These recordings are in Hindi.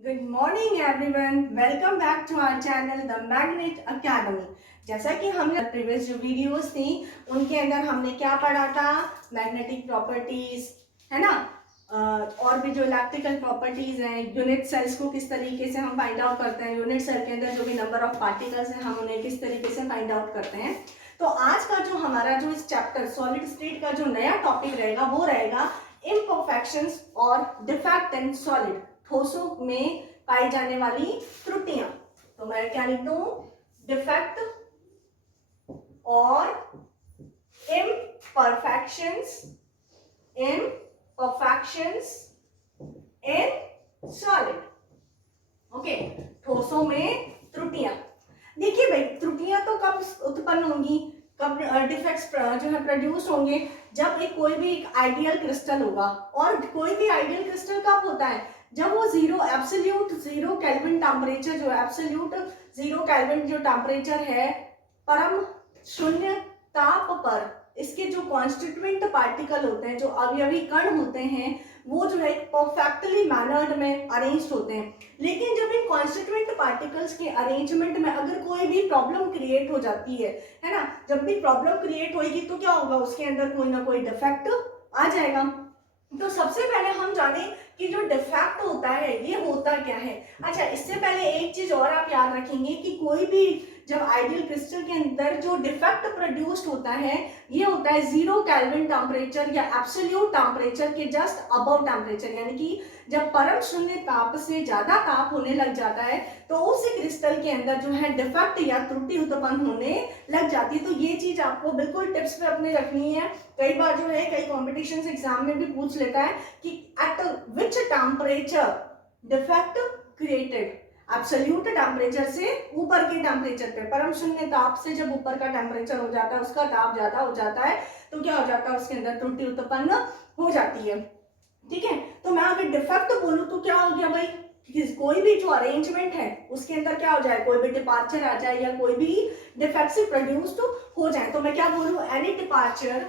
Good morning everyone, welcome back to our channel the magnet academy. जैसा कि हमने प्रीवियस जो वीडियोस थी उनके अंदर हमने क्या पढ़ा था, मैग्नेटिक प्रॉपर्टीज, है ना। और भी जो इलेक्ट्रिकल प्रॉपर्टीज हैं, यूनिट सेल्स को किस तरीके से हम फाइंड आउट करते हैं, यूनिट सेल के अंदर जो भी नंबर ऑफ पार्टिकल्स हैं हम उन्हें किस तरीके से फाइंड आउट करते हैं। तो आज का जो हमारा जो इस चैप्टर सॉलिड स्टेट का जो नया टॉपिक रहेगा वो रहेगा इम्परफेक्शंस और डिफेक्ट इन सॉलिड, ठोसों में पाई जाने वाली त्रुटियां। तो मैं क्या लिख दूं, डिफेक्ट और imperfections in solid। ओके, ठोसों में त्रुटियां। देखिए भाई, त्रुटियां तो कब उत्पन्न होंगी, कब डिफेक्ट्स जो है प्रोड्यूस होंगे, जब एक कोई भी एक आइडियल क्रिस्टल होगा। और कोई भी आइडियल क्रिस्टल कब होता है, जब वो zero absolute zero kelvin temperature, जो एब्सोल्यूट जीरो केल्विन जो टेम्परेचर है, परम शून्य ताप पर इसके जो कॉन्स्टिट्यूएंट पार्टिकल होते हैं, जो अवयवी कण होते हैं, वो जो है परफेक्टली मैनर्ड में अरेंज होते हैं। लेकिन जब इन कॉन्स्टिट्यूएंट पार्टिकल्स के अरेंजमेंट में अगर कोई भी प्रॉब्लम क्रिएट हो जाती है ना, जब भी प्रॉब्लम क्रिएट होगी तो क्या होगा, उसके अंदर कोई ना कोई डिफेक्ट आ जाएगा। तो सबसे पहले हम जाने कि जो डिफेक्ट होता है ये होता क्या है। अच्छा, इससे पहले एक चीज और आप याद रखेंगे कि कोई भी जब आइडियल क्रिस्टल के अंदर जो डिफेक्ट प्रोड्यूस्ड होता है ये होता है जीरो केल्विन टेम्परेचर या एब्सोल्यूट टेम्परेचर के जस्ट अबव टेम्परेचर, यानी कि जब परम शून्य ताप से ज्यादा ताप होने लग जाता है तो उस क्रिस्टल के अंदर जो है डिफेक्ट या त्रुटि उत्पन्न होने लग जाती है। तो ये चीज आपको बिल्कुल टिप्स पे अपने रखनी है। कई बार जो है कई कॉम्पिटिशन एग्जाम में भी पूछ लेता है कि eight which temperature defect created. Absolute temperature से ऊपर के टेम्परेचर पे, परम शून्य ताप से जब ऊपर का टेम्परेचर हो जाता है, उसका ताप ज्यादा हो जाता है, तो क्या हो जाता है, उसके अंदर त्रुटि उत्पन्न हो जाती है। ठीक है, तो मैं अगर डिफेक्ट बोलूं तो क्या हो गया भाई, कोई भी जो अरेंजमेंट है उसके अंदर क्या हो जाए, कोई भी डिपार्चर आ जाए या कोई भी डिफेक्ट प्रोड्यूस्ड हो जाए। तो मैं क्या बोलूं, any departure,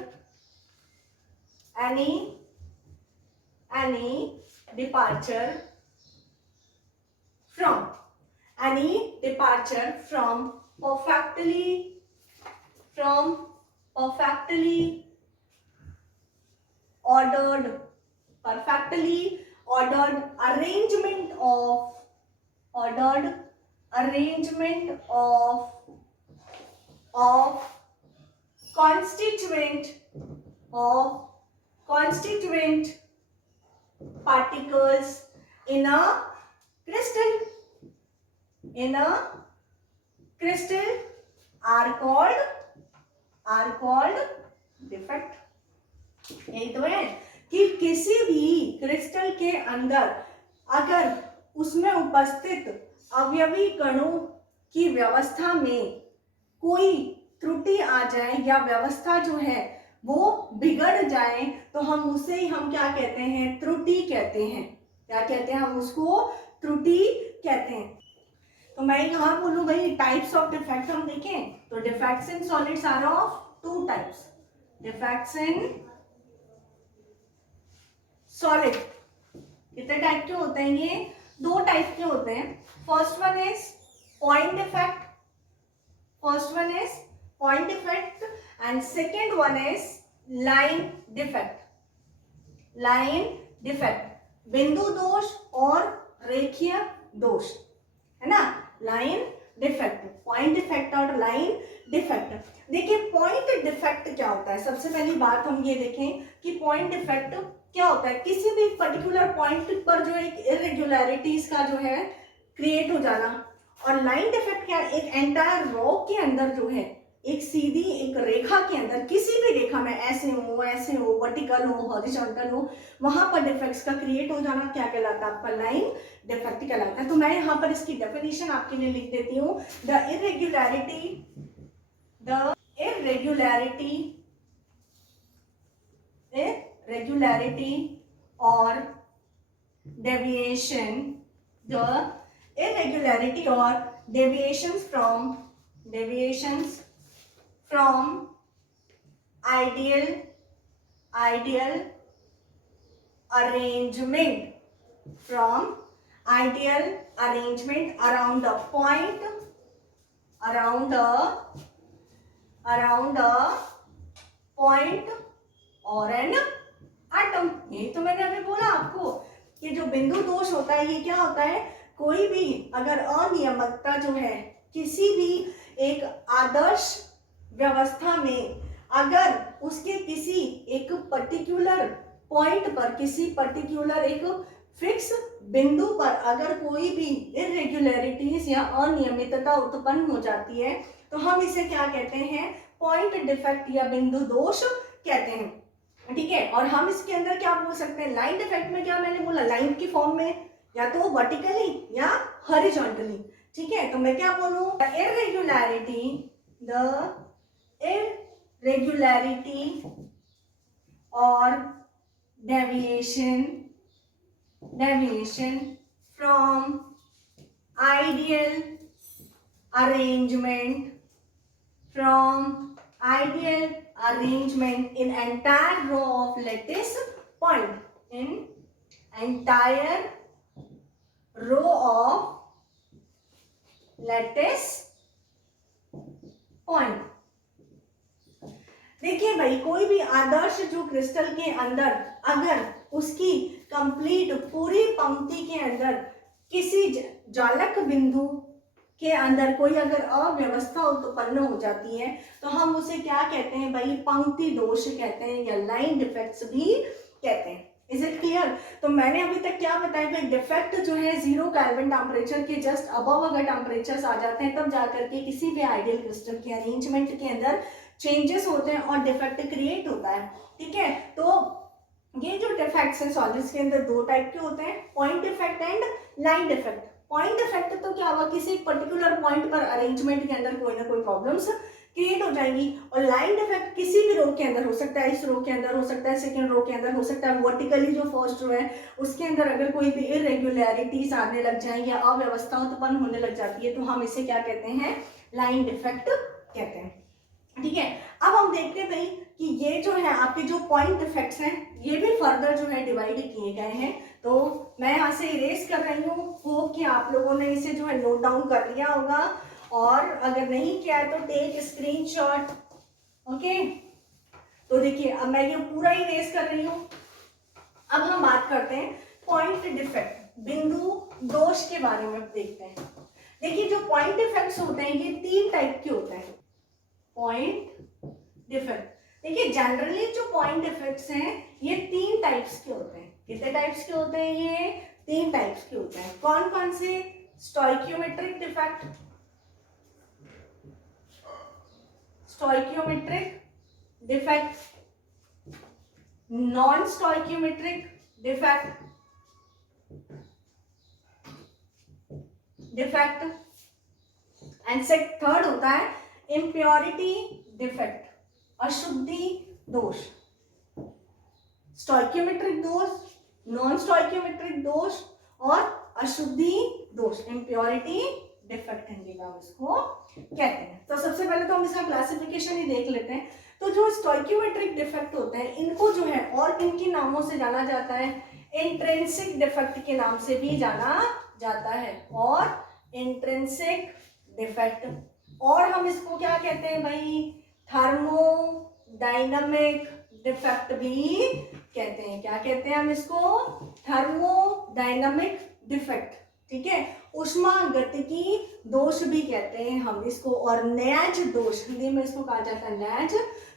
any departure from perfectly ordered arrangement of constituent particles in a crystal are called defect। यही तो है कि किसी भी क्रिस्टल के अंदर अगर उसमें उपस्थित अवयवी कणों की व्यवस्था में कोई त्रुटि आ जाए या व्यवस्था जो है वो बिगड़ जाए तो हम क्या कहते हैं, त्रुटि कहते हैं। क्या कहते हैं, हम उसको त्रुटि कहते हैं। तो मैं यहाँ बोलूँ भाई, टाइप्स ऑफ डिफेक्ट हम देखें तो defects in solids are of two types. Defects in solid कितने टाइप के होते हैं, ये दो टाइप के होते हैं। First one is point defect and second one is line defect. बिंदु दोष और रेखीय दोष, है ना। लाइन डिफेक्ट, पॉइंट डिफेक्ट और लाइन डिफेक्ट। देखिए पॉइंट डिफेक्ट क्या होता है, सबसे पहली बात हम ये देखें कि पॉइंट डिफेक्ट क्या होता है, किसी भी पर्टिकुलर पॉइंट पर जो एक इरेगुलरिटीज का जो है क्रिएट हो जाना। और लाइन डिफेक्ट क्या है, एक एंटायर रॉक के अंदर जो है एक सीधी एक रेखा के अंदर, किसी भी रेखा में ऐसे हो, वर्टिकल हो, हॉरिजॉन्टल हो, वहां पर डिफेक्ट्स का क्रिएट हो जाना क्या कहलाता है, आपका लाइन डिफेक्ट कहलाता है। तो मैं यहाँ पर इसकी डेफिनेशन आपके लिए लिख देती हूँ। The irregularity or deviation, the irregularity or deviations from ideal arrangement, from ideal arrangement around a point, around a point or an atom। यही तो मैंने अभी बोला आपको कि जो बिंदु दोष होता है ये क्या होता है, कोई भी अगर अनियमितता जो है किसी भी एक आदर्श व्यवस्था में, अगर उसके किसी एक पर्टिकुलर पॉइंट पर, किसी पर्टिकुलर एक फिक्स बिंदु पर अगर कोई भी इरेगुलरिटीज या अनियमितता उत्पन्न हो जाती है तो हम इसे क्या कहते हैं, पॉइंट डिफेक्ट या बिंदु दोष कहते हैं। ठीक है, और हम इसके अंदर क्या बोल सकते हैं, लाइन डिफेक्ट में क्या मैंने बोला, लाइन की फॉर्म में या तो वर्टिकली या हॉरिजॉन्टली। ठीक है, तो मैं क्या बोलूं, द इरेगुलरिटी और deviation from ideal arrangement in entire row of lattice point, in entire row of lattice point। देखिए भाई, कोई भी आदर्श जो क्रिस्टल के अंदर अगर उसकी कंप्लीट पूरी पंक्ति के अंदर किसी जालक बिंदु के अंदर कोई अगर अव्यवस्था उत्पन्न हो जाती है तो हम उसे क्या कहते हैं भाई, पंक्ति दोष कहते हैं या लाइन डिफेक्ट्स भी कहते हैं। Is it clear? तो मैंने अभी तक क्या बताया कि डिफेक्ट जो है 0 केल्विन टेम्परेचर के जस्ट अबव अगर टेम्परेचर्स आ जाते हैं तब जाकर के किसी भी आइडियल क्रिस्टल के अरेंजमेंट के अंदर चेंजेस होते हैं और डिफेक्ट क्रिएट होता है। ठीक है, तो ये जो डिफेक्ट्स हैं सॉलिड्स के अंदर दो टाइप के होते हैं, point defect and line defect. Point defect तो क्या हुआ, किसी पर्टिकुलर पॉइंट पर अरेंजमेंट के अंदर कोई ना कोई प्रॉब्लम्स क्रिएट हो जाएंगी, और लाइन डिफेक्ट किसी भी रो के अंदर हो सकता है, इस रो के अंदर हो सकता है, सेकंड रो के अंदर हो सकता है, वर्टिकली जो फर्स्ट रो है उसके अंदर अगर कोई भी इरेगुलरिटीज आने लग जाए या अव्यवस्था उत्पन्न होने लग जाती है तो हम इसे क्या कहते हैं, लाइन डिफेक्ट कहते हैं। ठीक है, अब हम देखते हैं भाई कि ये जो है आपके जो पॉइंट डिफेक्ट्स हैं ये भी फर्दर जो है डिवाइड किए गए हैं। तो मैं यहाँ से इरेज कर रही हूँ, होप कि आप लोगों ने इसे जो है नोट डाउन कर लिया होगा, और अगर नहीं किया है तो टेक स्क्रीनशॉट। ओके, तो देखिए अब मैं ये पूरा इरेज कर रही हूँ। अब हम बात करते हैं पॉइंट डिफेक्ट, बिंदु दोष के बारे में देखते हैं। देखिए जो पॉइंट डिफेक्ट्स होते हैं ये 3 टाइप के होते हैं। पॉइंट डिफेक्ट, देखिए जनरली जो पॉइंट डिफेक्ट्स हैं ये 3 टाइप्स के होते हैं। कितने टाइप्स के होते हैं ये? 3 टाइप्स के होते हैं। कौन कौन से? Stoichiometric defect, non stoichiometric defect and third होता है इम्प्योरिटी डिफेक्ट, अशुद्धि दोष। स्टोइकियोमेट्रिक दोष, नॉन स्टोइकियोमेट्रिक दोष और अशुद्धि दोष, इम्प्योरिटी डिफेक्ट हम इसको कहते हैं। तो सबसे पहले तो हम इसका क्लासिफिकेशन ही देख लेते हैं। तो जो स्टोइकियोमेट्रिक डिफेक्ट होते हैं इनको जो है और किन नामों से जाना जाता है? इंट्रिंसिक डिफेक्ट के नाम से भी जाना जाता है, और इंट्रिंसिक डिफेक्ट, और हम इसको क्या कहते हैं भाई, थर्मोडायनामिक डिफेक्ट भी कहते हैं। क्या कहते हैं हम इसको? Thermodynamic defect. ठीक है, उष्मागतिकी दोष भी कहते हैं हम इसको, और नैज दोष, हिंदी में इसको कहा जाता है नैज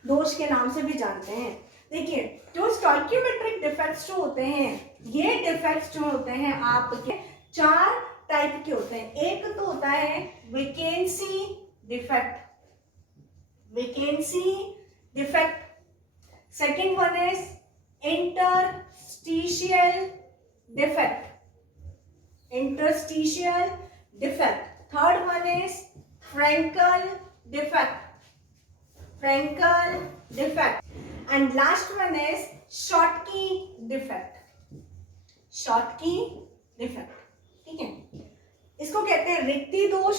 दोष के नाम से भी जानते हैं। देखिए जो स्टोइकियोमेट्रिक डिफेक्ट्स जो होते हैं, ये डिफेक्ट्स जो होते हैं आपके 4 टाइप के होते हैं। एक तो होता है vacancy defect, second one is interstitial defect, third one is Frenkel defect and last one is Schottky defect. ठीक है, इसको कहते हैं रिक्ति दोष,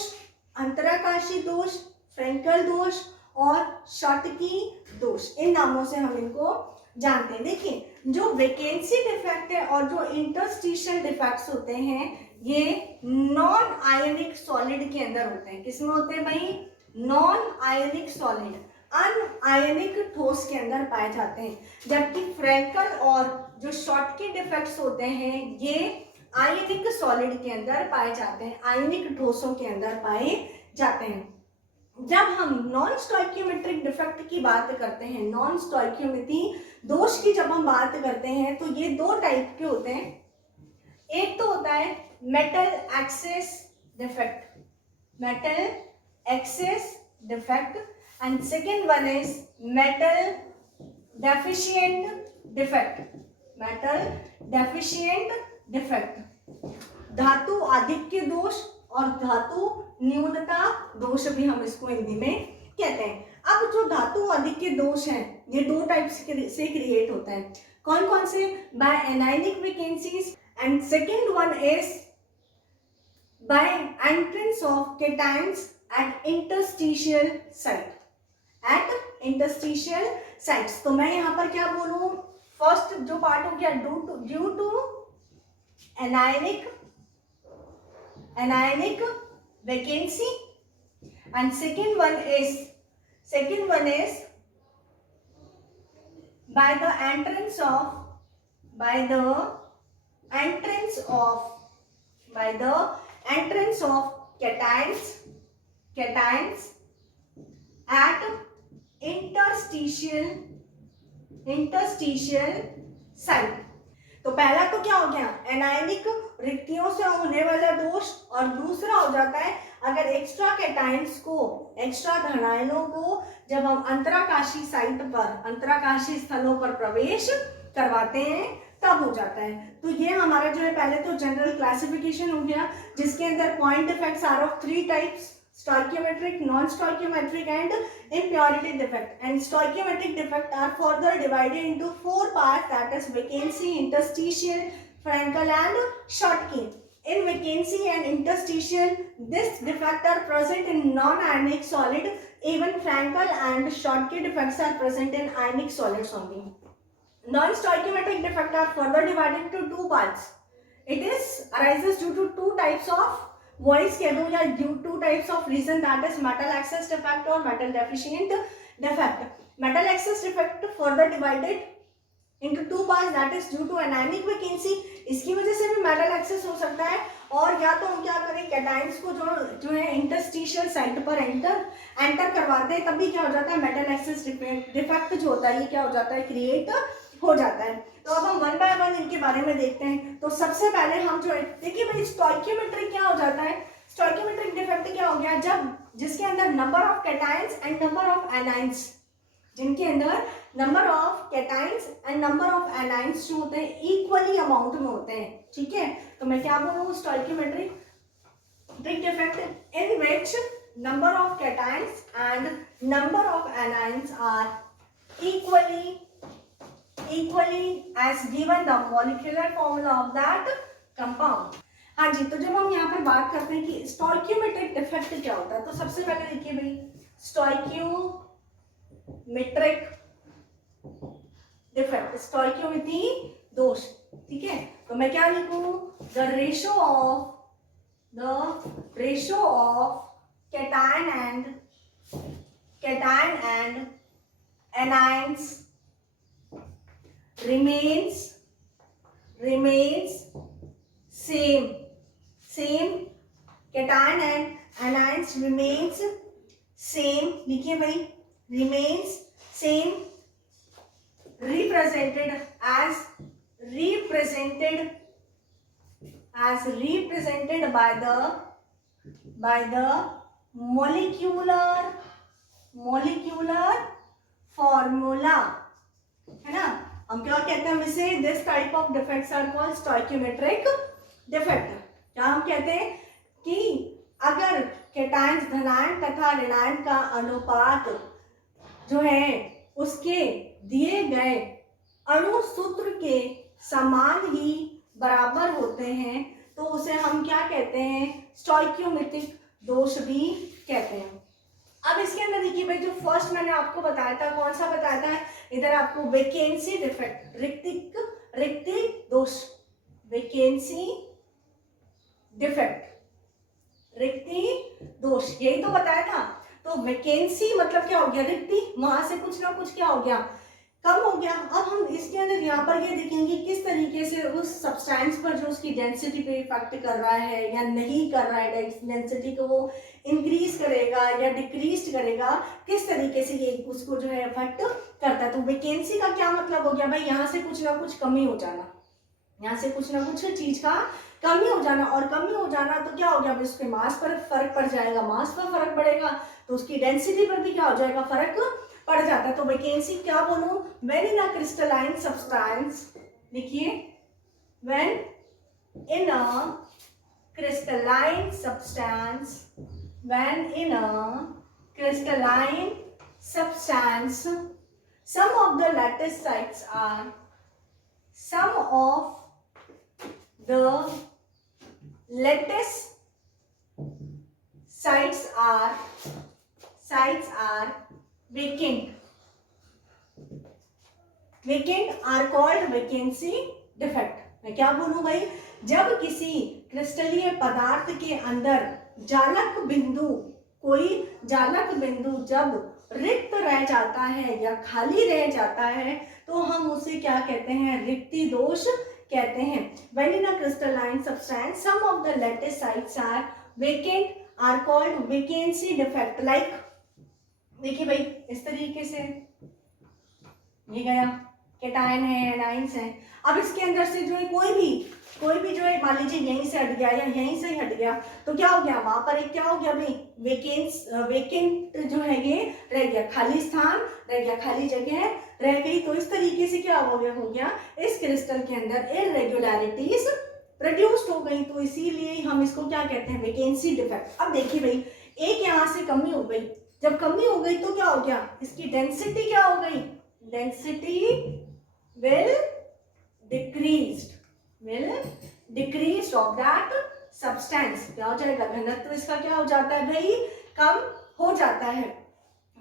अंतराकाशी दोष, फ्रैंकल दोष और शॉटकी दोष। इन नामों से हम इनको जानते हैं। देखिए जो वैकेंसी डिफेक्ट है और जो इंटरस्टिशियल डिफेक्ट्स होते हैं ये नॉन आयनिक सॉलिड के अंदर होते हैं। किसमें होते हैं भाई? नॉन आयनिक सॉलिड, अनआयनिक ठोस के अंदर पाए जाते हैं। जबकि फ्रैंकल और जो शॉटकी डिफेक्ट्स होते हैं ये आयनिक सॉलिड के अंदर पाए जाते हैं, आयनिक ठोसों के अंदर पाए जाते हैं। जब हम नॉन स्टोइकियोमेट्रिक डिफेक्ट की बात करते हैं, नॉन स्टोइकियोमेट्री दोष की जब हम बात करते हैं तो ये दो टाइप के होते हैं। एक तो होता है metal excess defect, metal excess defect, and second one is metal deficient defect, metal deficient defect. धातु आधिक्य दोष और धातु न्यूनता दोष भी हम इसको हिंदी में कहते हैं। अब जो धातु आधिक्य दोष है ये दो टाइप से क्रिएट होता है। कौन कौन से? By anionic vacancies, and second one is by entrance of cations at interstitial site, at interstitial sites. तो मैं यहाँ पर क्या बोलूँ? फर्स्ट जो पार्ट हो गया due to anionic vacancy, and second one is by the entrance of cations at interstitial site। तो पहला तो क्या हो गया? एनायनिक रिक्तियों से होने वाला दोष, और दूसरा हो जाता है अगर एक्स्ट्रा कैटायंस को, एक्स्ट्रा धनायनों को जब हम अंतराकाशी साइट पर, अंतराकाशी स्थलों पर प्रवेश करवाते हैं तब हो जाता है। तो ये हमारा जो है पहले तो जनरल क्लासिफिकेशन हो गया जिसके अंदर point defects are of three types: stoichiometric, non-stoichiometric and impurity defect. And stoichiometric defect are further divided into four parts, that is vacancy, interstitial, Frankel and Schottky. In vacancy and interstitial, this defect are present in non-ionic solid. Even Frankel and Schottky defects are present in ionic solids only. Non-stoichiometric defect are further divided into two parts. It arises due to two types of voice कह दूं या due to types of reason, that is metal excess defect और metal deficient defect. Metal excess defect further divided into two parts, that is due to anionic vacancy. इसकी वजह से भी मेटल एक्सेस हो सकता है, और या तो हम क्या करें कैटायंस को जो है इंटरस्टिशियल साइट पर एंटर करवाते हैं, तभी क्या हो जाता है मेटल एक्सेस डिफेक्ट जो होता है ये क्या हो जाता है? क्रिएट हो जाता है। तो अब हम वन बाय वन इनके बारे में देखते हैं। तो सबसे पहले हम जो है देखिए भाई स्टोइकियोमेट्रिक क्या हो जाता है? स्टोइकियोमेट्रिक डिफेक्ट क्या हो गया? जब जिसके अंदर number of cations and number of anions, जिनके अंदर number of cations and number of anions जो होते हैं इक्वली अमाउंट में होते हैं, ठीक है? तो मैं क्या बोलूँ? Stoichiometric defect in which number of cations and number of anions are equally as given the molecular formula of that compound। हाँ जी, तो जब हम यहाँ पर बात करते हैं कि स्टोइकियोमेट्रिक डिफेक्ट क्या होता है, तो सबसे पहले देखिए भाई स्टोइकियोमेट्रिक डिफेक्ट, स्टोइकियोमेट्री दोष, ठीक है? तो मैं क्या लिखूं? The ratio of cation and anions remains same cation and anions remains same, लिखिए भाई remains same, represented by the molecular formula, है ना? हम क्या कहते हैं इसे? This type of defects are called stoichiometric defect. क्या हम कहते हैं कि अगर कैटायंस धनायन तथा ऋणायन का अनुपात जो है उसके दिए गए अणु सूत्र के समान ही बराबर होते हैं तो उसे हम क्या कहते हैं? स्टोइकियोमेट्रिक दोष भी कहते हैं। अब इसके अंदर देखिए भाई, जो फर्स्ट मैंने आपको बताया था, कौन सा बताया था, इधर आपको वैकेंसी डिफेक्ट, रिक्ति दोष, वैकेंसी डिफेक्ट, रिक्ति दोष, यही तो बताया था। तो वैकेंसी मतलब क्या हो गया, रिक्ति, वहां से कुछ ना कुछ क्या हो गया, कम हो गया। अब हम इसके अंदर यहाँ पर ये देखेंगे किस तरीके से उस सब्सटेंस पर जो उसकी डेंसिटी पे इफेक्ट कर रहा है या नहीं कर रहा है, डेंसिटी को वो इंक्रीज करेगा या डिक्रीज करेगा, किस तरीके से ये उसको जो है इफेक्ट करता है। तो वैकेंसी का क्या मतलब हो गया भाई, यहाँ से कुछ ना कुछ कमी हो जाना, यहाँ से कुछ ना कुछ चीज का कमी हो जाना, और कमी हो जाना तो क्या हो गया, उसके मास पर फर्क पड़ जाएगा, मास पर फर्क पड़ेगा तो उसकी डेंसिटी पर भी क्या हो जाएगा, फर्क पड़ जाता है। तो वैकेंसी क्या बोलूं, when in a crystalline substance, लिखिए, when in a crystalline substance, when in a crystalline substance, some of the lattice sites are, some of the lattice sites are vacant, vacant are called vacancy defect। मैं क्या बोलूं भाई, जब किसी क्रिस्टलीय पदार्थ के अंदर जालक बिंदु, कोई जालक बिंदु जब रिक्त रह जाता है या खाली रह जाता है तो हम उसे क्या कहते हैं, रिक्ति दोष कहते हैं। When in a crystalline substance some of the lattice sites are vacant are called vacancy defect। Like देखिए भाई, इस तरीके से ये गया, केटायन है, एनाइंस है। अब इसके अंदर से जो है कोई भी जो है, मान लीजिए यहीं से हट गया या यहीं से हट गया, तो क्या हो गया, वहां पर एक क्या हो गया भाई, वेकेंट जो है ये रह गया, खाली स्थान रह गया, खाली जगह रह गई। तो इस तरीके से क्या हो गया, इस क्रिस्टल के अंदर इरेगुलरिटीज प्रोड्यूस्ड हो गई। तो इसीलिए हम इसको क्या कहते हैं, वेकेंसी डिफेक्ट। अब देखिए भाई, एक यहाँ से कमी हो गई, जब कमी हो गई तो क्या हो गया, इसकी डेंसिटी क्या हो गई, density will decreased of that substance। क्या हो जाएगा, घनत्व इसका क्या हो जाता है भाई, कम हो जाता है।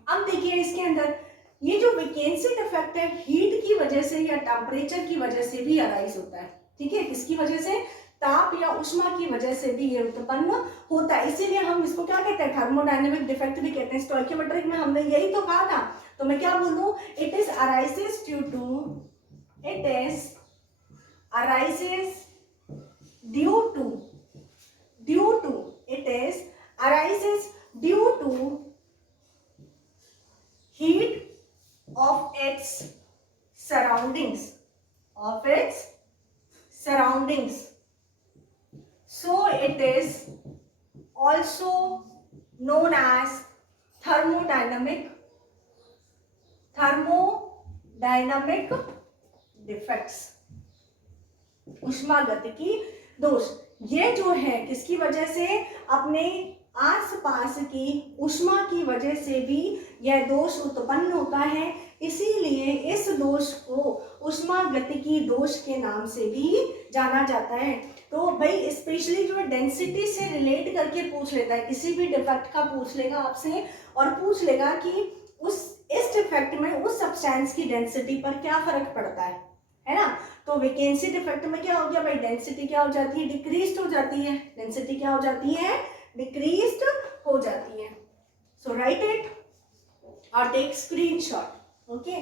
अब देखिए इसके अंदर ये जो वैकेंसी डिफेक्ट है, हीट की वजह से या टेम्परेचर की वजह से भी अराइज होता है। ठीक है, किसकी वजह से, ताप या उष्मा की वजह से भी ये उत्पन्न होता है। इसीलिए हम इसको क्या कहते हैं, थर्मोडायनेमिक डिफेक्ट भी कहते हैं। स्टोइकियोमेट्रिक में हमने यही तो कहा था। तो मैं क्या बोलूं, it is arises due to, it is arises due to it is arises due to heat of its surroundings, so it is also known as thermodynamic defects, उष्मागतिकी दोष। ये जो है किसकी वजह से, अपने आसपास की उष्मा की वजह से भी यह दोष उत्पन्न होता है। इसीलिए इस दोष को उष्मागतिकी दोष के नाम से भी जाना जाता है। तो भाई स्पेशली जो डेंसिटी से रिलेट करके पूछ लेता है, किसी भी डिफेक्ट का पूछ लेगा आपसे और पूछ लेगा कि इस डिफेक्ट में उस सब्सटेंस की डेंसिटी पर क्या फर्क पड़ता है ना। तो वैकेंसी डिफेक्ट में क्या हो गया भाई, डेंसिटी क्या हो जाती है, डिक्रीज्ड हो जाती है, डेंसिटी क्या हो जाती है, डिक्रीज्ड हो जाती है। सो राइट इट और टेक स्क्रीनशॉट। ओके,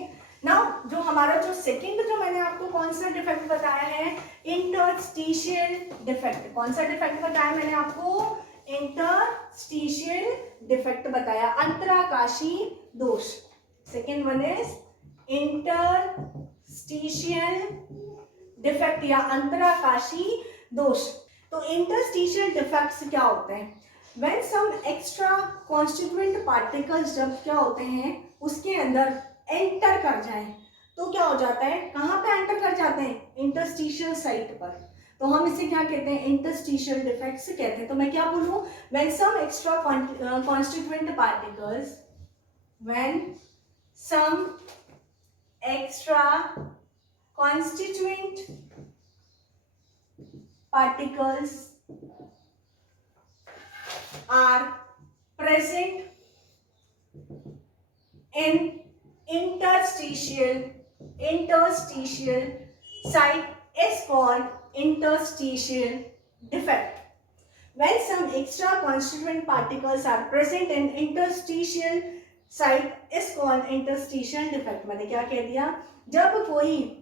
नाउ जो हमारा जो सेकंड जो मैंने आपको कौन सा डिफेक्ट बताया है, इंटरस्टिशियल डिफेक्ट। कौन सा डिफेक्ट बताया मैंने आपको, इंटरस्टिशियल डिफेक्ट बताया, अंतराकाशी दोष। Second one is interstitial defect या अंतराकाशी दोष। तो इंटरस्टिशियल डिफेक्ट्स क्या होते हैं, when some extra constituent particles जब क्या होते हैं उसके अंदर एंटर कर जाएं, तो क्या हो जाता है, कहाँ पे एंटर कर जाते हैं, इंटरस्टिशियल साइट पर। तो हम इसे क्या कहते हैं, इंटरस्टिशियल डिफेक्ट्स कहते हैं। तो मैं क्या बोलूँ, when some extra constituent particles, when some extra constituent particles are present in interstitial site is called interstitial defect. When some extra constituent particles are present in interstitial site is called interstitial defect. मैंने क्या कह दिया, जब कोई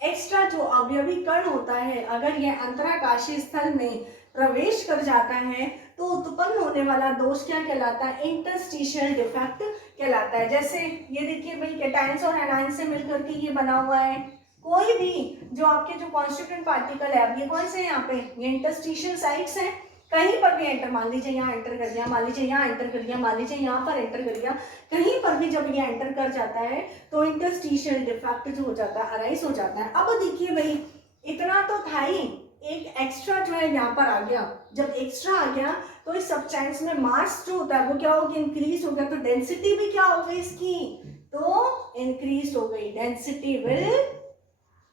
एक्स्ट्रा जो अवयवी कण होता है अगर यह अंतराकाशीय स्थल में प्रवेश कर जाता है तो उत्पन्न होने वाला दोष क्या कहलाता है, इंटरस्टिशियल डिफेक्ट कहलाता है। जैसे ये देखिए भाई, कैटायंस और एनायंस से मिलकर के ये बना हुआ है। कोई भी जो आपके जो कॉन्स्टिट्यूएंट पार्टिकल है, अब ये कौन से यहाँ पे, ये इंटरस्टिशियल साइट्स हैं, कहीं पर भी एंटर, मान लीजिए यहाँ एंटर कर दिया, मान लीजिए यहाँ एंटर कर दिया, मान लीजिए यहाँ पर एंटर कर दिया, कहीं पर भी जब ये एंटर कर जाता है तो इंटरस्टिशियल डिफेक्ट जो हो जाता है, अराइज हो जाता है। अब देखिए भाई, इतना तो था ही, एक एक्स्ट्रा जो है यहाँ पर आ गया। जब एक्स्ट्रा आ गया तो इस सब्सटेंस में मास जो होता है वो क्या हो गया, इंक्रीज हो गया। तो डेंसिटी भी क्या हो गई इसकी, तो इंक्रीज हो गई। Density will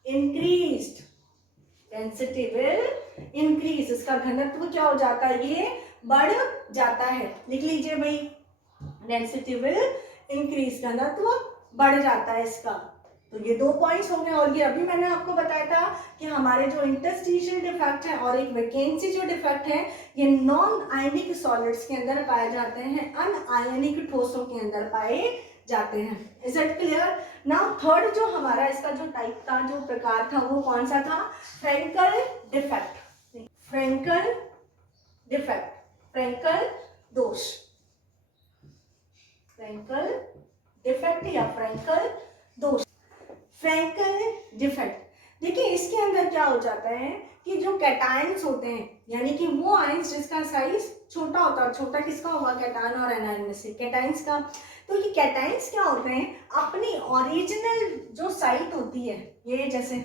increase, density will increase, इसका घनत्व क्या हो जाता है, ये बढ़ जाता है। लिख लीजिए भाई, डेंसिटी विल इंक्रीज, घनत्व बढ़ जाता है इसका। तो ये 2 पॉइंट्स हो गए। और ये अभी मैंने आपको बताया था कि हमारे जो इंटरस्टिशियल डिफेक्ट है और एक वैकेंसी जो डिफेक्ट है, ये नॉन आयनिक सॉलिड्स के अंदर पाए जाते हैं, अनआयनिक ठोसों के अंदर पाए जाते हैं। Is it clear? Now third जो हमारा इसका जो टाइप था, जो प्रकार था, वो कौन सा था, Frenkel defect. Frenkel defect, Frenkel दोष, फ्रैंकल डिफेक्ट या फ्रैंकल दोष। फ्रैंकल डिफेक्ट, देखिए इसके अंदर क्या हो जाता है कि जो कैटायंस होते हैं, यानी कि वो आयंस जिसका साइज छोटा होता है, छोटा किसका होगा, कैटायन और एनायन में से, कैटायंस का। तो ये कैटायंस क्या होते हैं, अपनी ओरिजिनल जो साइट होती है, ये जैसे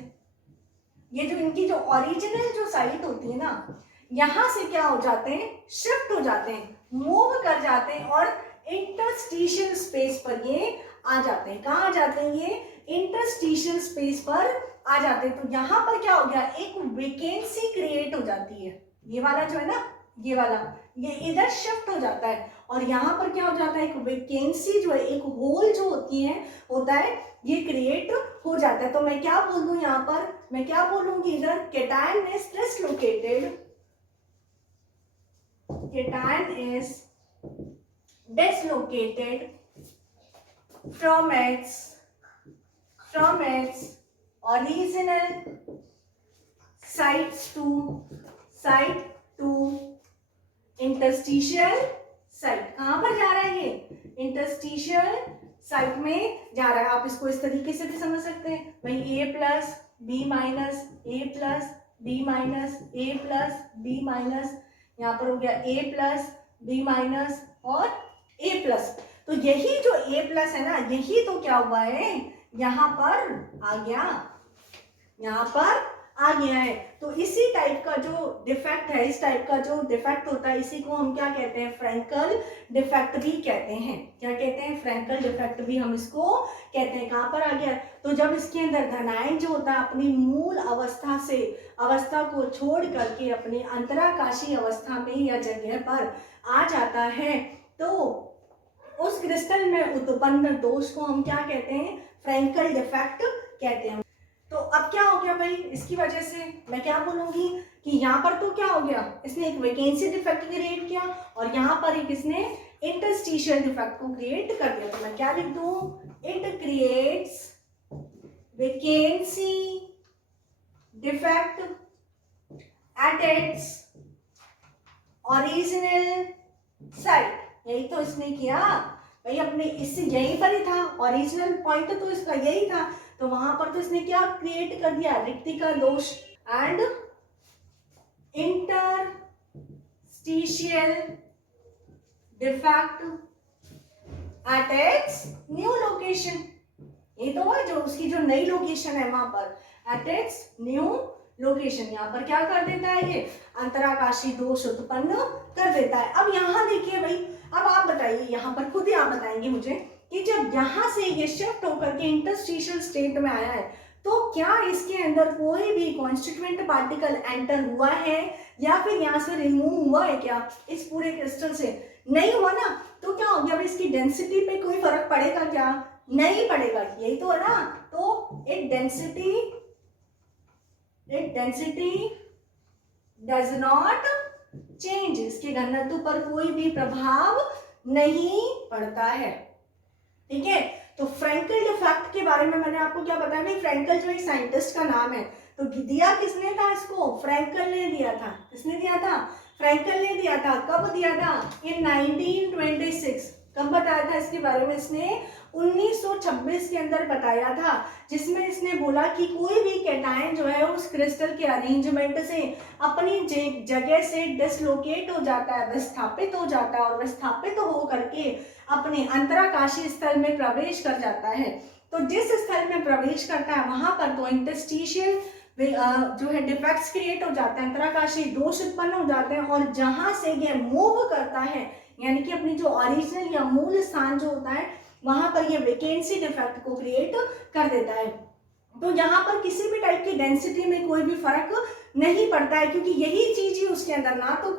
ये जो इनकी जो ओरिजिनल जो साइट होती है ना, यहाँ से क्या हो जाते हैं, शिफ्ट हो जाते हैं, मूव कर जाते हैं और इंटरस्टिशियल स्पेस पर ये आ जाते हैं। कहाँ आ जाते हैं, ये इंटरस्टिशियल स्पेस पर आ जाते हैं। तो यहाँ पर क्या हो गया, एक वैकेंसी क्रिएट हो जाती है। ये वाला जो है ना, ये वाला, ये इधर शिफ्ट हो जाता है और यहाँ पर क्या हो जाता है, एक वैकेंसी जो है, एक होल जो होती है, होता है, ये क्रिएट हो जाता है। तो मैं क्या बोल दूं यहाँ पर, मैं क्या बोलूंगी इधर, cation is dislocated, cation is dislocated from its original site to interstitial site। कहाँ पर जा रहा है ये, इंटरस्टिशियल साइट में जा रहा है। आप इसको इस तरीके से भी समझ सकते हैं भाई, a plus B minus A plus B minus A plus B minus, यहाँ पर हो गया a प्लस बी माइनस और a प्लस। तो यही जो a प्लस है ना, यही तो क्या हुआ है, यहाँ पर आ गया, यहाँ पर आ गया है। तो इसी टाइप का जो डिफेक्ट है, इस टाइप का जो डिफेक्ट होता है, इसी को हम क्या कहते हैं, फ्रैंकल डिफेक्ट भी कहते हैं। क्या कहते हैं, फ्रैंकल डिफेक्ट भी हम इसको कहते हैं। कहाँ पर आ गया, तो जब इसके अंदर धनायन जो होता है अपनी मूल अवस्था को छोड़ करके अपनी अंतराकाशीय अवस्था में या जगह पर आ जाता है, तो उस क्रिस्टल में उत्पन्न दोष को हम क्या कहते हैं, फ्रैंकल डिफेक्ट कहते हैं। तो अब क्या हो गया भाई, इसकी वजह से मैं क्या बोलूंगी कि यहाँ पर तो क्या हो गया, इसने एक वैकेंसी डिफेक्ट क्रिएट किया और यहाँ पर एक इसने इंटरस्टिशियल डिफेक्ट को क्रिएट कर दिया। तो मैं क्या लिख दूं, it creates vacancy defect at its original site. यही तो इसने किया भाई, अपने इससे यहीं पर ही था, ओरिजिनल पॉइंट तो इसका यही था, तो वहां पर तो इसने क्या क्रिएट कर दिया, रिक्तिका दोष and interstitial defect at its new location. ये तो है जो उसकी जो नई लोकेशन है वहां पर, एट इट्स न्यू लोकेशन, यहाँ पर क्या कर देता है, ये अंतराकाशी दोष उत्पन्न कर देता है। अब यहाँ देखिए भाई, अब आप बताइए, यहाँ पर खुद ही आप बताएंगे मुझे कि जब यहाँ से ये शिफ्ट होकर के इंटरस्टिशियल स्टेट में आया है, तो क्या इसके अंदर कोई भी कॉन्स्टिट्यूएंट पार्टिकल एंटर हुआ है या फिर यहाँ से रिमूव हुआ है क्या, इस पूरे क्रिस्टल से नहीं हुआ ना, तो क्या हो गया भाई, इसकी डेंसिटी पे कोई फर्क पड़ेगा क्या? नहीं पड़ेगा, यही तो है ना। तो एक डेंसिटी डज नॉट चेंज, इसके घनत्व पर कोई भी प्रभाव नहीं पड़ता है। ठीक है, तो फ्रैंकल डिफेक्ट के बारे में मैंने आपको क्या बताया भाई, फ्रैंकल जो एक साइंटिस्ट का नाम है, तो दिया किसने था इसको? फ्रैंकल ने दिया था। किसने दिया था? फ्रैंकल ने दिया था। कब दिया था? इन 1926। कब बताया था इसके बारे में इसने? 1926 के अंदर बताया था, जिसमें इसने बोला कि कोई भी कैटायन जो है उस क्रिस्टल के अरेंजमेंट से अपनी जगह से डिसलोकेट हो जाता है, विस्थापित हो जाता है, और विस्थापित हो करके अपने अंतराकाशीय स्थल में प्रवेश कर जाता है। तो जिस स्थल में प्रवेश करता है वहां पर तो इंटरस्टिशियल जो है डिफेक्ट्स क्रिएट हो जाते हैं, अंतराकाशीय दोष उत्पन्न हो जाते हैं, और जहां से ये मूव करता है, यानी कि अपनी जो ओरिजिनल या मूल स्थान जो होता है वहां पर ये वैकेंसी डिफेक्ट को क्रिएट कर देता है। तो यहाँ पर किसी भी टाइप की डेंसिटी में कोई भी फर्क नहीं पड़ता है, क्योंकि यही चीज ही उसके अंदर, ना तो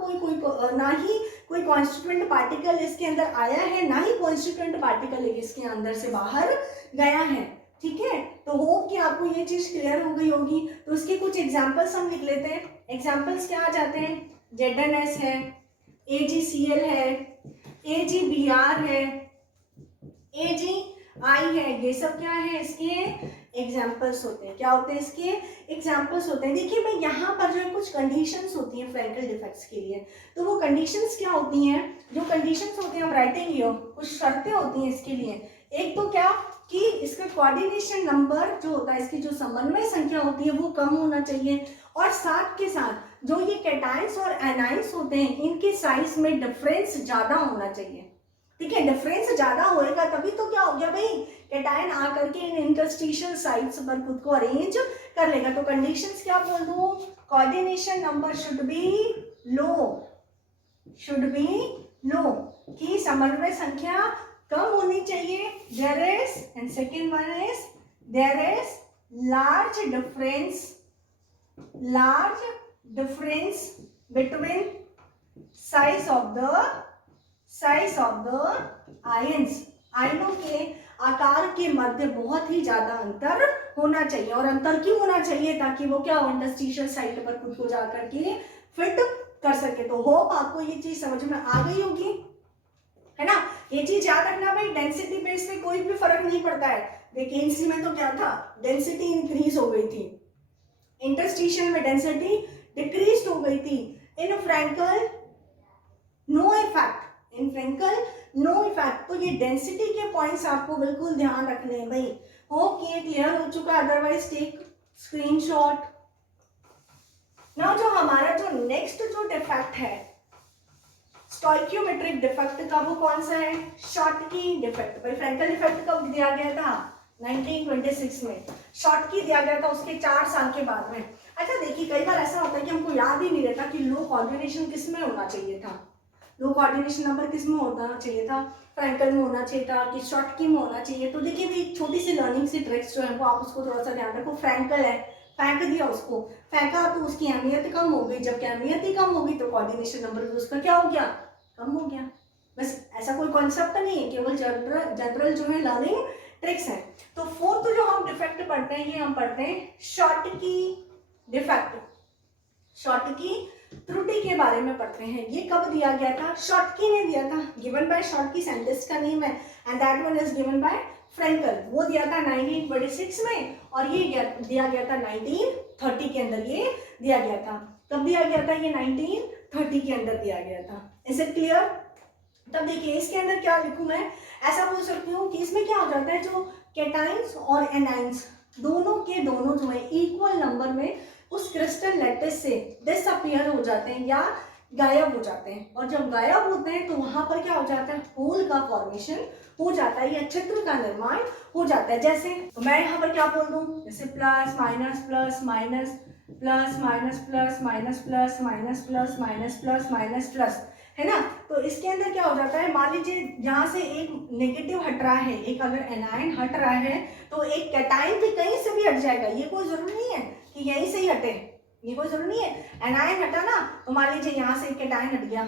ना ही कोई कॉन्स्टिट्यूएंट पार्टिकल इसके अंदर आया है, ना ही कॉन्स्टिट्यूएंट पार्टिकल इसके अंदर से बाहर गया है। ठीक है, तो होप कि आपको ये चीज क्लियर हो गई होगी। तो इसके कुछ एग्जांपल्स हम लिख लेते हैं। एग्जांपल्स क्या आ जाते हैं? ZnS है, AgCl है, AgBr है, AgI है, ये सब क्या है? इसके एग्जाम्पल्स होते हैं। क्या होते हैं? इसके एग्जाम्पल्स होते हैं। देखिए भाई, यहाँ पर जो है कुछ कंडीशंस होती हैं फ्रैंकल डिफेक्ट्स के लिए। तो वो कंडीशंस क्या होती हैं? जो कंडीशंस होती हैं हम राइटिंग यो, कुछ शर्तें होती हैं इसके लिए। एक तो क्या कि इसका कोऑर्डिनेशन नंबर जो होता है, इसकी जो समन्वय संख्या होती है वो कम होना चाहिए, और साथ के साथ जो ये कैटायंस और एनायंस होते हैं इनके साइज में डिफरेंस ज्यादा होना चाहिए। ठीक है, डिफरेंस ज्यादा होएगा तभी तो क्या हो गया भाई, कैटायन आकर के इन इंटरस्टिशियल साइट्स पर खुद को अरेंज कर लेगा। तो कंडीशंस क्या बोल दूं? Coordination number should be low, कि समन्वय संख्या कम होनी चाहिए। There is, and second one is there is large difference between size of the ions, आयनों के आकार के मध्य बहुत ही ज्यादा अंतर होना चाहिए। और अंतर क्यों होना चाहिए? ताकि वो क्या हो, इंटरस्टिशियल साइट पर खुद को जाकर के फिट कर सके। तो होप आपको ये चीज समझ में आ गई होगी, है ना। ये चीज याद रखना भाई, डेंसिटी बेस पे कोई भी फर्क नहीं पड़ता है। वैकेंसी में तो क्या था, डेंसिटी इंक्रीज हो गई थी, इंटरस्टिशियल में डेंसिटी डिक्रीज हो गई थी। इन फ्रैंकल नो इफेक्ट। तो ये डेंसिटी के पॉइंट्स आपको बिल्कुल ध्यान रखने हैं भाई। होप कि ये क्लियर हो चुका है, अदरवाइज टेक स्क्रीनशॉट। नाउ जो हमारा जो नेक्स्ट जो डिफेक्ट है स्टोइकियोमेट्रिक डिफेक्ट का, वो कौन सा है? Schottky defect. भाई फ्रैंकल डिफेक्ट कब दिया गया था? 1926 में। शॉटकी दिया गया था उसके 4 साल के बाद में। अच्छा देखिए, कई बार ऐसा होता है कि हमको याद ही नहीं रहता कि लो कोऑर्डिनेशन किस में होना चाहिए था, लो कोऑर्डिनेशन नंबर किस में होना चाहिए था, फ्रैंकल में होना चाहिए था कि शॉटकी में होना चाहिए। तो देखिए भाई, छोटी सी लर्निंग सी ट्रिक्स जो है वो आप उसको थोड़ा सा ध्यान रखो। फ्रैंकल है, फेंक दिया उसको, फेंका तो उसकी अहमियत कम हो गई, जबकि अहमियत ही कम होगी तो कोऑर्डिनेशन नंबर भी उसका क्या हो गया? कम हो गया। बस ऐसा कोई कॉन्सेप्ट नहीं है, केवल जनरल जो है लर्निंग ट्रिक्स है। तो फोर्थ जो हम डिफेक्ट पढ़ते हैं, ये हम पढ़ते हैं शॉटकी डिफेक्ट, शॉटकी त्रुटि के बारे में पढ़ते हैं। ये कब दिया गया था? शॉटकी ने दिया था, गिवन बाय शॉटकी, साइंटिस्ट का नेम है, and that one is given by Frenkel. वो दिया था 1926 में, और ये दिया गया था 1930 के अंदर ये दिया गया था। कब दिया गया था? ये 1930 के अंदर दिया गया था। Is it clear? तब देखिए इसके अंदर क्या लिखूं मैं, ऐसा बोल सकती हूँ कि इसमें क्या हो जाता है, जो कैटाइंस और एनाइंस दोनों के दोनों जो है इक्वल नंबर में उस क्रिस्टल लैटिस से डिसअपीयर हो जाते हैं या गायब हो जाते हैं। और जब गायब होते हैं तो वहां पर क्या हो जाता है, होल का फॉर्मेशन हो जाता है या छिद्र का निर्माण हो जाता है। जैसे तो मैं यहाँ पर क्या बोल दूं, जैसे plus minus plus minus plus minus plus minus plus minus plus minus plus minus plus, है ना। तो इसके अंदर क्या हो जाता है, मान लीजिए यहाँ से एक नेगेटिव हट रहा है, एक अगर एनायन हट रहा है तो एक कैटाइन भी कहीं से भी हट जाएगा। ये कोई जरूरी नहीं है कि यहीं से ही हटे, ये कोई जरूरी नहीं है। एनायन हटा ना, तो मान लीजिए यहाँ से एक कैटाइन हट गया,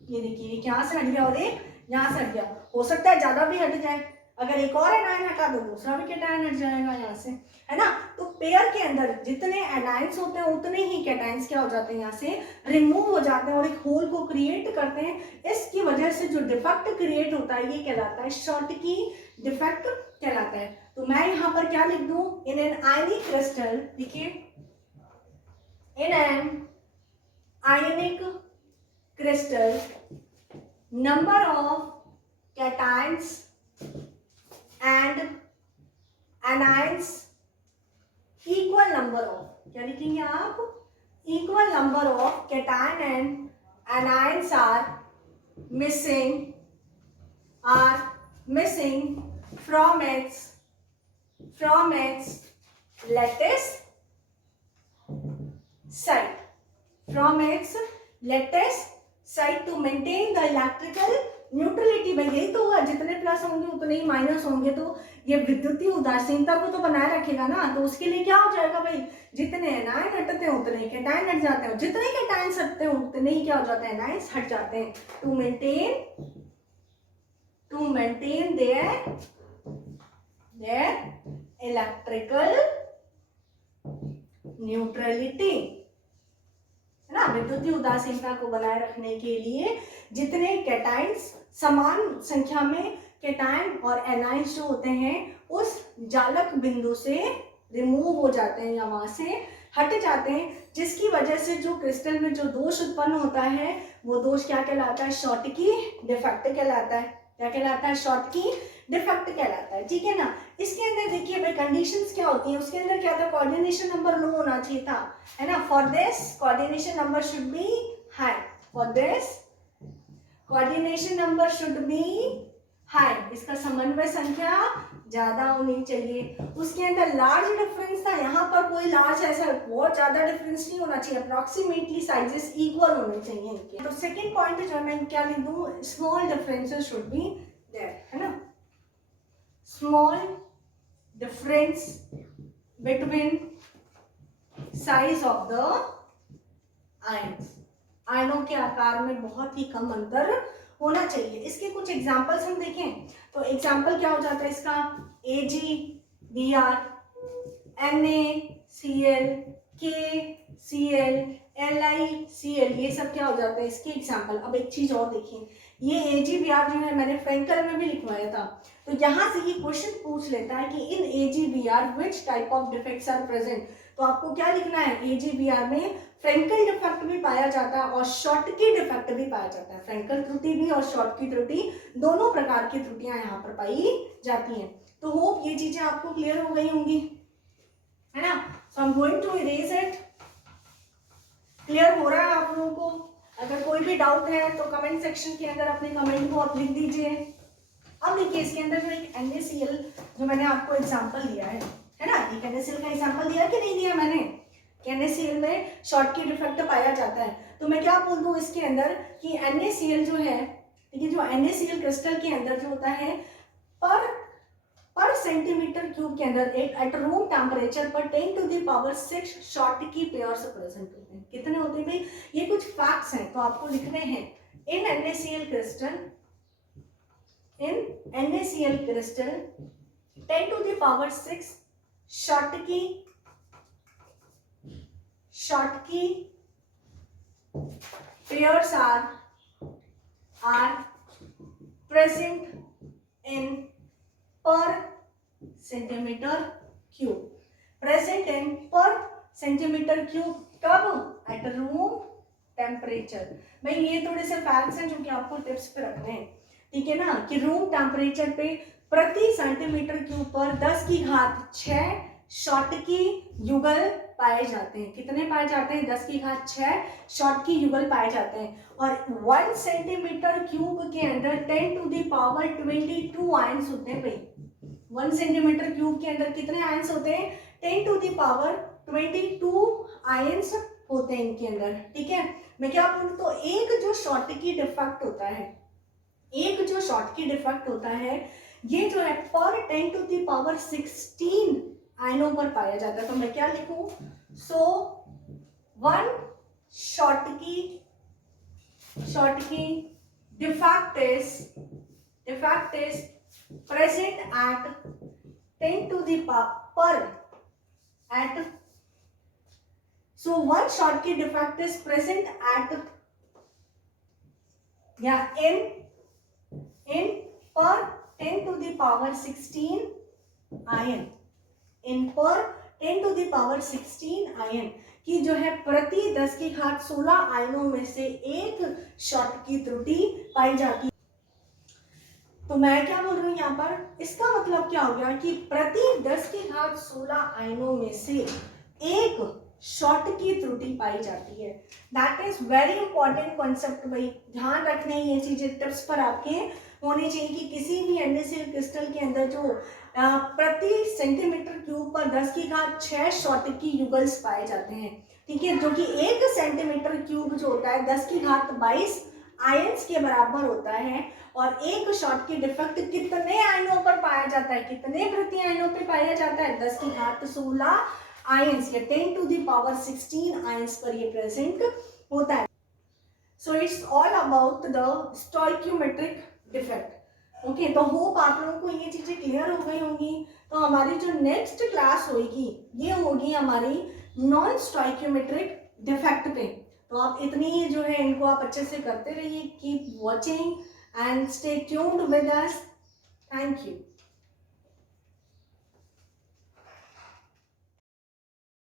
ये देखिए एक यहाँ से हट गया और एक यहाँ से हट गया, हो सकता है ज्यादा भी हट जाए, अगर एक और एनायन हटा दो दूसरा भी कैटायन हट जाएगा यहाँ से, है ना। तो पेयर के अंदर जितने एनायंस होते हैं उतने ही कैटायंस क्या हो जाते हैं यहाँ से रिमूव हो जाते हैं और एक होल को क्रिएट करते हैं। इसकी वजह से जो डिफेक्ट क्रिएट होता है ये कहलाता है शॉर्टकी डिफेक्ट कहलाता है। तो मैं यहाँ पर क्या लिख दूं, इन एन आयनिक क्रिस्टल, देखिए in an ionic crystal number of cations and anions equal number of, क्या लिखेंगे आप, equal number of cation and anions are missing from its lattice site, from its lattice site to maintain the electrical neutrality. भाई यही तो हुआ, जितने प्लस होंगे उतने ही माइनस होंगे, तो ये विद्युतीय उदासीनता को तो बनाए रखेगा ना। तो उसके लिए क्या हो जाएगा भाई, जितने एनायन हटते हैं उतने ही कैटायन हट जाते हैं, जितने कैटायन हटते हैं उतने ही क्या हो जाते हैं, एनायंस हट जाते हैं। To maintain their electrical neutrality, है ना। विद्युतीय उदासीनता को बनाए रखने के लिए जितने कैटायंस, समान संख्या में कैटायन और एनायंस जो होते हैं उस जालक बिंदु से रिमूव हो जाते हैं या वहां से हट जाते हैं, जिसकी वजह से जो क्रिस्टल में जो दोष उत्पन्न होता है वो दोष क्या कहलाता है, शॉर्टकी डिफेक्ट कहलाता है। क्या कहलाता है, शॉर्टकी डिफेक्ट कहलाता है, ठीक है ना। इसके अंदर देखिए भाई कंडीशंस क्या होती हैं, उसके अंदर क्या था, कोऑर्डिनेशन नंबर लो होना चाहिए था, है ना। For this coordination number should B high, for this coordination number should B high, इसका समन्वय संख्या ज्यादा होनी चाहिए। उसके अंदर लार्ज डिफरेंस था, यहाँ पर कोई लार्ज ऐसा बहुत ज्यादा डिफरेंस नहीं होना चाहिए, अप्रोक्सीमेटली साइजेस इक्वल होने चाहिए इनके। तो सेकंड पॉइंट जो है मैं क्या लिख दूं, small differences should be there, है ना। Small difference between size of the ions, आयनों के आकार में बहुत ही कम अंतर होना चाहिए। इसके कुछ एग्जांपल्स हम देखें तो एग्जांपल क्या हो जाता है इसका, AgBr, NaCl, KCl, LiCl, ये सब क्या हो जाता है इसके एग्जांपल। अब एक चीज और देखिए, ये AgBr जो है मैंने फ्रेंकल में भी लिखवाया था, तो यहाँ से ये क्वेश्चन पूछ लेता है कि in AgBr which type of defects are present. तो आपको क्या लिखना है, AgBr में फ्रेंकल डिफेक्ट भी पाया जाता है और शॉर्टकी डिफेक्ट भी पाया जाता है। फ्रेंकल त्रुटि भी और शॉर्टकी त्रुटि दोनों प्रकार की त्रुटियां यहाँ पर पाई जाती हैं। तो होप ये चीजें आपको क्लियर हो गई होंगी, है ना। So I am going to erase it. Clear हो रहा है आप लोगों को? अगर कोई भी डाउट है तो कमेंट सेक्शन के अंदर अपने कमेंट को आप लिख दीजिए। अब देखिए इसके अंदर जो एक NaCl जो मैंने आपको एग्जाम्पल दिया है ना, एक NaCl का एग्जाम्पल दिया कि नहीं दिया मैंने, NaCl में शॉर्टकी डिफेक्ट पाया जाता है। तो मैं क्या बोल दूं इसके अंदर कि NaCl जो है, ठीक है, जो NaCl क्रिस्टल के अंदर जो होता है पर सेंटीमीटर क्यूब के अंदर एक एट रूम टेम्परेचर पर 10⁶ शॉर्टकी पेयर्स प्रेजेंट होते हैं। कितने होते हैं भाई, ये कुछ फैक्ट्स हैं तो आपको लिखने हैं। इन NaCl crystal 10⁶ Schottky pairs are present in per centimeter cube, present in per centimeter cube, कब, at room temperature। भाई ये थोड़े से फैक्ट्स हैं जो कि आपको टिप्स पे रखने हैं, ठीक है ना, कि रूम टेम्परेचर पे प्रति सेंटीमीटर क्यूब पर 10⁶ शॉर्टकी युगल पाए जाते हैं। कितने पाए जाते हैं, 10⁶ शॉर्टकी युगल पाए जाते हैं। और 1 सेंटीमीटर क्यूब के अंदर 10⁻22 आयंस होते हैं। भाई 1 सेंटीमीटर क्यूब के अंदर कितने आयंस होते हैं, 10⁻22 आयंस होते हैं इनके अंदर, ठीक है। मैं क्या बोलूं, तो एक जो शॉर्टकी डिफेक्ट होता है ये जो है पर 10⁻16 आयनों पर पाया जाता है। तो मैं क्या लिखूं, सो 1 Schottky Schottky defect is present at 10 to the power at, so one Schottky defect is present at, yeah, in per 10 to the power 16 ion, in per 10 to the power 16 ion की जो है प्रति 10 की घात 16 आयनों में से एक शॉटकी त्रुटि पाई जाती है। तो मैं क्या बोल रही हूँ यहाँ पर, इसका मतलब क्या हो गया कि प्रति 10 की घात 16 आयनों में से एक शॉटकी त्रुटि पाई जाती है। That is very important concept भाई, ध्यान रखने ये चीजें टिप्स पर आपके होनी चाहिए कि किसी भी NaCl क्रिस्टल के अंदर जो प्रति सेंटीमीटर क्यूब पर 10 की घात 6 शॉटकी युगल्स पाए जाते हैं, ठीक है, जो कि 1 सेंटीमीटर क्यूब जो होता है 10 की घात 22 आयंस के बराबर होता है। और एक शॉटकी डिफेक्ट कितने आयनों पर पाया जाता है, कितने प्रति आयनों पर पाया जाता है, 10 की घात 16 आयंस या 10 to the power 16 आयंस पर ये प्रेजेंट होता है। So it's all about the stoichiometric defect. Okay, तो होप आप लोगों को ये चीजें क्लियर हो गई होंगी। तो हमारी जो नेक्स्ट क्लास होगी ये होगी हमारी नॉन स्टोइक्योमेट्रिक डिफेक्ट पे। तो आप इतनी जो है इनको आप अच्छे से करते रहिए, keep watching and stay tuned with us. Thank you.